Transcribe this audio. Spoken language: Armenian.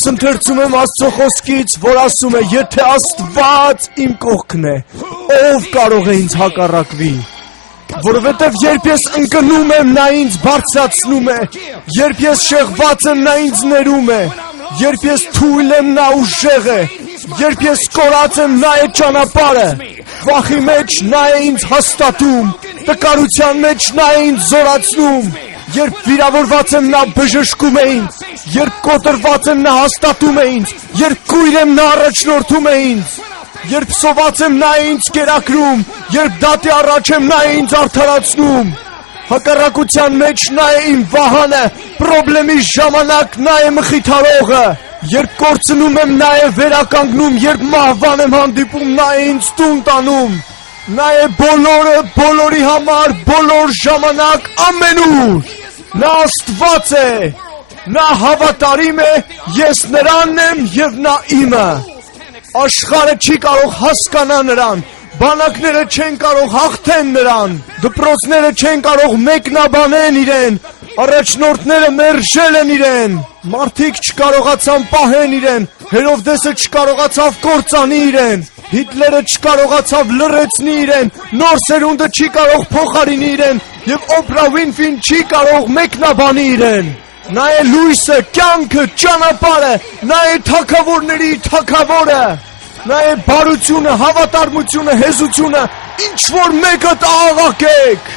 Սընթերցում եմ Աստծո խոսքից, որ ասում է, եթե Աստված իմ կողքն է, ով կարող է ինձ հակառակվի։ Որովհետև երբ ես ընկնում եմ, նա ինձ բարձրացնում է, երբ ես շեղված եմ, նա ինձ ներում է, երբ ես թույլ եմ, նա ուժեղ է, երբ ես կորած եմ, նա է ճանապարհը, վախի մեջ նա է ինձ հաստատում, տկարության մեջ նա է ինձ զորացնում, երբ վիրավորված եմ, նա բժշկում է ինձ, երբ կոտրված եմ, նա հաստատում է ինձ, երբ կույր եմ, նա առաջնորդում է ինձ, երբ սոված եմ, նա է ինձ կերակրում, երբ դատի առաջ եմ, նա է ինձ արդարացնում, հակառակության մեջ նա է իմ վահանը, պրոբլեմի ժամանակ նա է մխիթարողը, երբ կորցնում եմ, նա է վերականգնում, երբ մահվան եմ հանդիպում, նա է ինձ տուն տանում, նա է բոլորը, բոլորի համար, բոլոր ժամանակ, ամենուր, նա Աստված է, նա հավատարիմ է, ես նրանն եմ և նա իմը, աշխարհը չի կարող հասկանա նրան, բանակները չեն կարող հաղթեն նրան, դպրոցները չեն կարող մեկնաբանեն իրեն, առաջնորդները մերժել են իրեն, մարդիկ չկարողացան պահեն իրեն, Հերովդեսը չկարողացավ կործանի իրեն, Հիտլերը չկարողացավ լռեցնի իրեն, նոր սերունդը չի կարող փոխարինի իրեն, և Օպրա Վինֆրին չի կարող մեկնաբանի իրեն։ Նա է լույսը, կյանքը, ճանապարհը, նա է թագավորների թագավորը, նա է բարությունը, հավատարմությունը, հեզությունը, ինչ որ մեկը տաղաղակեք։